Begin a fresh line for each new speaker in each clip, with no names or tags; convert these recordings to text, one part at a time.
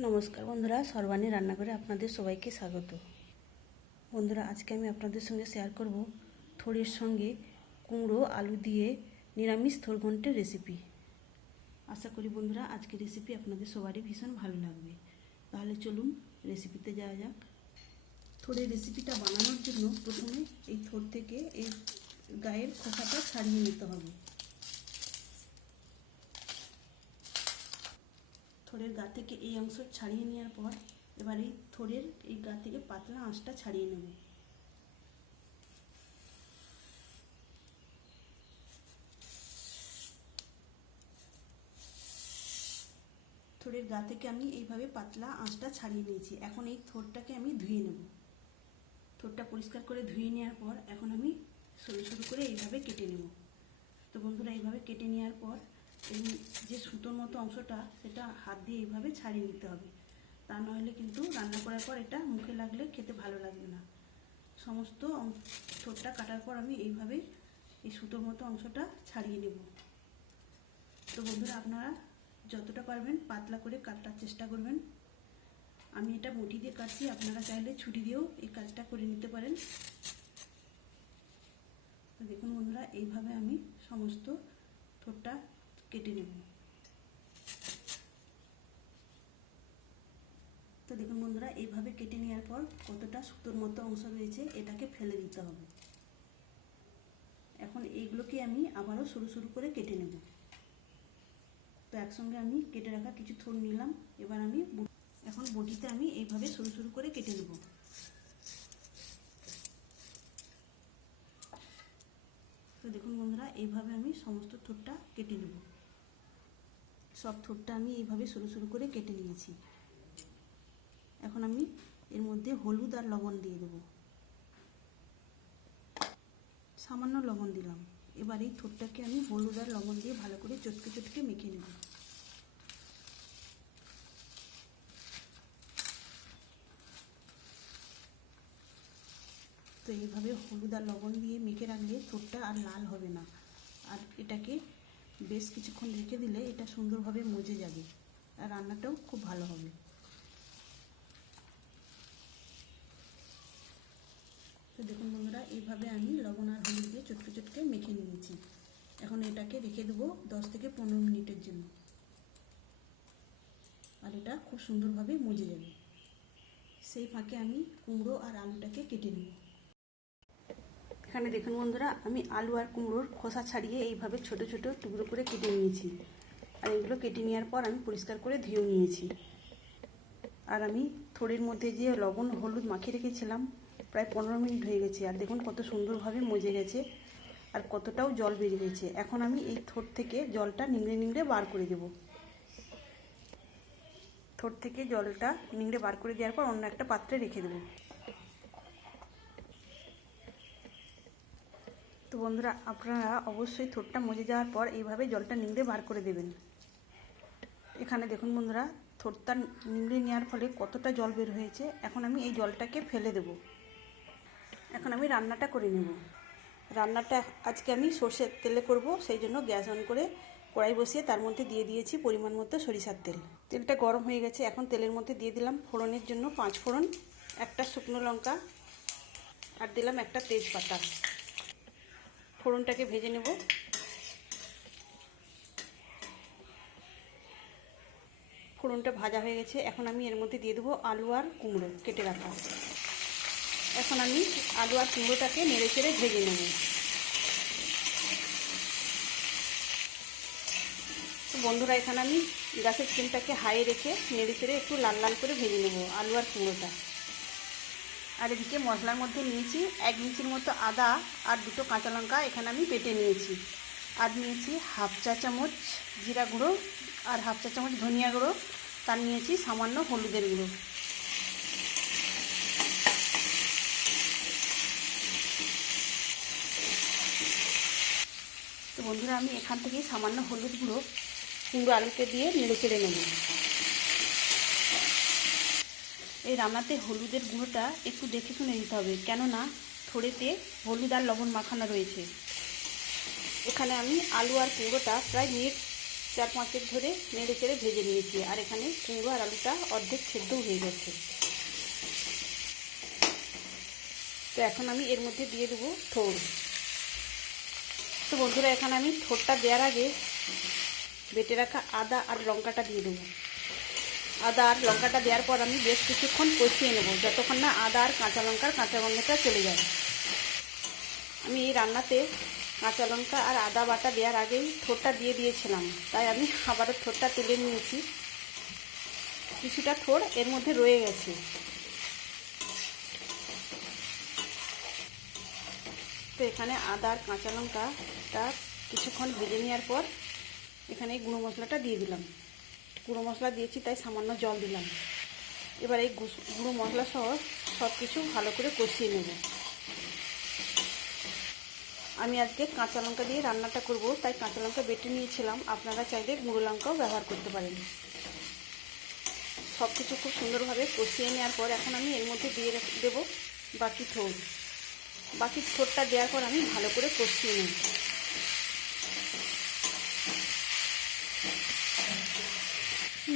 নমস্কার বন্ধুরা, সর্বাণী রান্নাঘরে আপনাদের সবাইকে স্বাগত। বন্ধুরা, আজকে আমি আপনাদের সঙ্গে শেয়ার করব থোড়ের সঙ্গে কুমড়ো, আলু দিয়ে নিরামিষ থোরঘন্টের রেসিপি আশা করি বন্ধুরা আজকে রেসিপি আপনাদের সবারই ভীষণ ভালো লাগবে। তাহলে চলুন রেসিপিতে যাওয়া যাক। থোড়ের রেসিপিটা বানানোর জন্য প্রথমে এই থোড় থেকে এই গায়ের খোসাটা ছাড়িয়ে নিতে হবে। থোড়ের গা থেকে এই অংশ ছাড়িয়ে নেওয়ার পর এবার এই থোড়ের এই গা থেকে পাতলা আঁশটা ছাড়িয়ে নেব। থোড়ের গা থেকে আমি এইভাবে পাতলা আঁশটা ছাড়িয়ে নিয়েছি। এখন এই থোড়টাকে আমি ধুয়ে নেব। থোড়টা পরিষ্কার করে ধুয়ে নেওয়ার পর এখন আমি সরু সরু করে এইভাবে কেটে নেব। তো বন্ধুরা, এইভাবে কেটে নেওয়ার পর এই যে সুতোর মতো অংশটা, সেটা হাত দিয়ে এইভাবে ছাড়িয়ে নিতে হবে। তা নইলে কিন্তু রান্না করার পর এটা মুখে লাগলে খেতে ভালো লাগবে না। সমস্ত ঠোঁটটা কাটার পর আমি এইভাবে এই সুতোর মতো অংশটা ছাড়িয়ে নেব। তো বন্ধুরা, আপনারা যতটা পারবেন পাতলা করে কাটার চেষ্টা করবেন। আমি এটা মুঠি দিয়ে কাটছি, আপনারা চাইলে ছুটি দিয়েও এই কাজটা করে নিতে পারেন। দেখুন বন্ধুরা, এইভাবে আমি সমস্ত ঠোঁটটা কেটে নেব। তো দেখুন বন্ধুরা এইভাবে কেটে নেওয়ার পর কতটা সুতোর মতো অংশ রয়েছে, এটাকে ফেলে দিতে হবে। এখন এইগুলোকে আমি আবারও সরু সরু করে কেটে নেব। তো একসঙ্গে আমি কেটে রাখা কিছু থোড় নিলাম, এবার আমি এখন বটিতে আমি এইভাবে সরু সরু করে কেটে নেব। তো দেখুন বন্ধুরা, এইভাবে আমি সমস্ত থোড়টা কেটে নেব। সব থোড়টা আমি এইভাবে সরু সরু করে কেটে নিয়েছি। এখন আমি এর মধ্যে হলুদ আর লবণ দিয়ে দেব। সামান্য লবণ দিলাম। এবার এই থোড়টাকে আমি হলুদ আর লবণ দিয়ে ভালো করে চটকে চটকে মেখে নেব। তো এইভাবে হলুদ আর লবণ দিয়ে মেখে রাখলে থোড়টা আর লাল হবে না। আর এটাকে বেশ কিছুক্ষণ রেখে দিলে এটা সুন্দরভাবে মজে যাবে আর রান্নাটাও খুব ভালো হবে। তো দেখুন বন্ধুরা, এইভাবে আমি লবণ আর হলুদ দিয়ে চটকে চটকে মেখে নিয়েছি। এখন এটাকে রেখে দেবো দশ থেকে পনেরো মিনিটের জন্য। আর এটা খুব সুন্দরভাবে মজে যাবে। সেই ফাঁকে আমি কুমড়ো আর আলুটাকে কেটে নেব। এখানে দেখুন বন্ধুরা, আমি আলু আর কুমড়োর খোসা ছাড়িয়ে এইভাবে ছোট ছোট টুকরো করে কেটে নিয়েছি। আর এগুলো কেটে নেওয়ার পর আমি পরিষ্কার করে ধুয়েও নিয়েছি। আর আমি থোড়ের মধ্যে যে লবণ, হলুদ মাখিয়ে রেখেছিলাম, প্রায় পনেরো মিনিট হয়ে গেছে। আর দেখুন কত সুন্দরভাবে মজে গেছে আর কতটাও জল বেরিয়ে গেছে। এখন আমি এই থোট থেকে জলটা নিংড়ে নিংড়ে বার করে দেব। থোট থেকে জলটা নিংড়ে বার করে দেওয়ার পর অন্য একটা পাত্রে রেখে দেবো। তো বন্ধুরা, আপনারা অবশ্যই থোটটা মজে যাওয়ার পর এইভাবে জলটা নিংড়ে বার করে দেবেন। এখানে দেখুন বন্ধুরা থোটটা নিংড়ে নেওয়ার ফলে কতটা জল বের হয়েছে, এখন আমি এই জলটাকে ফেলে দেব। এখন আমি রান্নাটা করে নেব। রান্নাটা আজকে আমি সর্ষের তেলে করব, সেই জন্য গ্যাস অন করে কড়াই বসিয়ে তার মধ্যে দিয়ে দিয়েছি পরিমাণ মতো সরিষার তেল। তেলটা গরম হয়ে গেছে, এখন তেলের মধ্যে দিয়ে দিলাম ফোড়নের জন্য পাঁচ ফোড়ন, একটা শুকনো লঙ্কা, আর দিলাম একটা তেজপাতা। ফোড়নটাকে ভেজে নেব। ফোড়নটা ভাজা হয়ে গেছে। এখন আমি এর মধ্যে দিয়ে দেবো আলু আর কুমড়ো কেটে রাখা। এখন আমি আলু আর কুমড়োটাকে নেড়ে চেড়ে ভেজে নেব। বন্ধুরা, এখানে আমি গ্যাসের ফ্লেমটাকে হাই রেখে নেড়ে চেড়ে একটু লাল লাল করে ভেজে নেব আলু আর কুমড়োটা। আর এদিকে মশলার মধ্যে নিয়েছি এক ইঞ্চির মতো আদা আর দুটো কাঁচা লঙ্কা, এখানে আমি পেটে নিয়েছি। আর নিয়েছি হাফ চা চামচ জিরা গুঁড়ো আর হাফ চা চামচ ধনিয়া গুঁড়ো। তার নিয়েছি সামান্য হলুদের গুঁড়ো। তো বন্ধুরা, আমি এখান থেকেই সামান্য হলুদ গুঁড়ো কুমড়ো আলুকে দিয়ে নেড়ে চেড়ে নেব। এই রান্নাতে হলুদের গুঁড়োটা একটু দেখে শুনে নিতে হবে। কেননা থোড়েতে হলুদ আর লবণ মাখানো রয়েছে। এখানে আমি আলু আর কুমড়োটা প্রায় মিনিট চার পাঁচেক ধরে নেড়ে চেড়ে ভেজে নিয়েছি। আর এখানে কুমড়ো আর আলুটা অর্ধেক সেদ্ধও হয়ে গেছে। তো এখন আমি এর মধ্যে দিয়ে দেবো থোড়। তো বন্ধুরা, এখানে আমি থোড়টা দেওয়ার আগে বেটে রাখা আদা আর লঙ্কাটা দিয়ে দেবো। আদা আর লঙ্কাটা দেওয়ার পর আমি বেশ কিছুক্ষণ কষিয়ে নেব, যতক্ষণ না আদা আর কাঁচা লঙ্কার কাঁচা গন্ধটা চলে যায়। আমি এই রান্নাতে কাঁচা লঙ্কা আর আদা বাটা দেওয়ার আগেই থোরটা দিয়ে দিয়েছিলাম, তাই আমি আবারও থোরটা তুলে নিয়েছি। কিছুটা থোর এর মধ্যে রয়ে গেছে। তো এখানে আদা আর কাঁচা লঙ্কাটা কিছুক্ষণ ভেজে নেওয়ার পর এখানে গুঁড়ো মশলাটা দিয়ে দিলাম। গুঁড়ো মশলা দিয়েছি, তাই সামান্য জল দিলাম। এবার এই গুঁড়ো মশলা সহ সব কিছু ভালো করে কষিয়ে নেব। আমি আজকে কাঁচা লঙ্কা দিয়ে রান্নাটা করব, তাই কাঁচা লঙ্কা বেটে নিয়েছিলাম। আপনারা চাইলে গুঁড়ো লঙ্কাও ব্যবহার করতে পারেন। সব কিছু খুব সুন্দরভাবে কষিয়ে নেওয়ার পর এখন আমি এর মধ্যে দিয়ে দেবো বাকি থোড়। বাকি থোড়টা দেওয়ার পর আমি ভালো করে কষিয়ে নেব।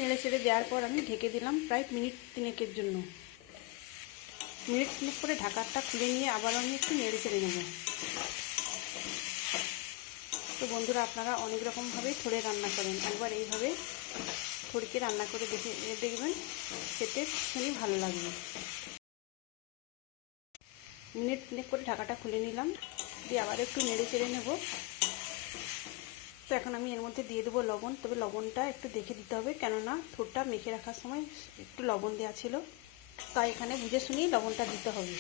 নেড়ে চেড়ে দেওয়ার পর আমি ঢেকে দিলাম প্রায় মিনিট তিনেকের জন্য। মিনিট তিনেক করে ঢাকারটা খুলে নিয়ে আবার আমি একটু নেড়ে চেড়ে নেব। তো বন্ধুরা, আপনারা অনেক রকমভাবে থোড়ে রান্না করেন। একবার এইভাবে থড়িকে রান্না করে দেখে, দেখবেন খেতে ভীষণই ভালো লাগবে। মিনিট তিনেক করে ঢাকাটা খুলে নিলাম। দিয়ে আবার একটু নেড়ে চেড়ে নেব। তো এখন আমি এর মধ্যে দিয়ে দেবো লবণ। তবে লবণটা একটু দেখে দিতে হবে, কেননা থোরটা মেখে রাখার সময় একটু লবণ দেওয়া ছিল। তাই এখানে বুঝে শুনেই লবণটা দিতে হবে।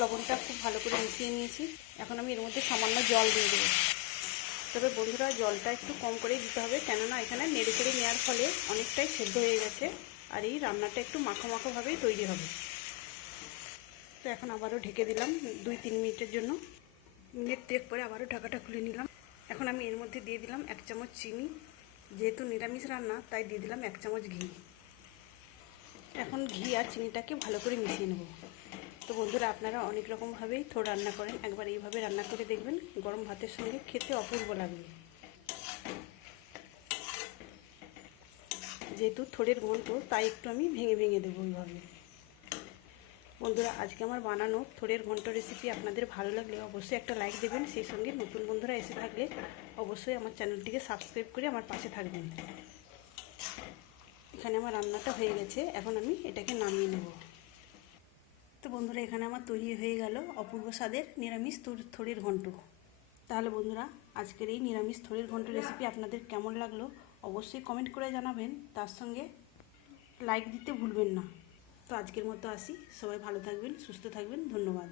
লবণটা খুব ভালো করে মিশিয়ে নিয়েছি। এখন আমি এর মধ্যে সামান্য জল দিয়ে দেবো। তবে বন্ধুরা, জলটা একটু কম করেই দিতে হবে, কেননা এখানে নেড়ে চেড়ে নেওয়ার ফলে অনেকটাই সেদ্ধ হয়ে গেছে আর এই রান্নাটা একটু মাখো মাখোভাবেই তৈরি হবে। তো এখন আবারও ঢেকে দিলাম দুই তিন মিনিটের জন্য। মিনিট দেখ পরে আবারও ঢাকাটা খুলে নিলাম। এখন আমি এর মধ্যে দিয়ে দিলাম এক চামচ চিনি। যেহেতু নিরামিষ রান্না, তাই দিয়ে দিলাম এক চামচ ঘি। এখন ঘি আর চিনিটাকে ভালো করে মিশিয়ে নেব। তো বন্ধুরা, আপনারা অনেক রকমভাবেই থোড় রান্না করেন। একবার এইভাবে রান্না করে দেখবেন, গরম ভাতের সঙ্গে খেতে অপূর্ব লাগবে যেহেতু থোড়ের গন্ধ, তাই একটু আমি ভেঙে ভেঙে দেবো ওইভাবে। বন্ধুরা, আজকে আমার বানানো থোড়ের ঘন্ট রেসিপি আপনাদের ভালো লাগলে অবশ্যই একটা লাইক দেবেন। সেই সঙ্গে নতুন বন্ধুরা এসে থাকলে অবশ্যই আমার চ্যানেলটিকে সাবস্ক্রাইব করে আমার পাশে থাকবেন। এখানে আমার রান্নাটা হয়ে গেছে, এখন আমি এটাকে নামিয়ে নেব। তো বন্ধুরা, এখানে আমার তৈরি হয়ে গেল অপূর্ব স্বাদের নিরামিষ থোড়ের ঘন্ট। তাহলে বন্ধুরা, আজকের এই নিরামিষ থোড়ের ঘন্ট রেসিপি আপনাদের কেমন লাগল অবশ্যই কমেন্ট করে জানাবেন। তার সঙ্গে লাইক দিতে ভুলবেন না। তো আজকের মতো আসি। সবাই ভালো থাকবেন সুস্থ থাকবেন। ধন্যবাদ।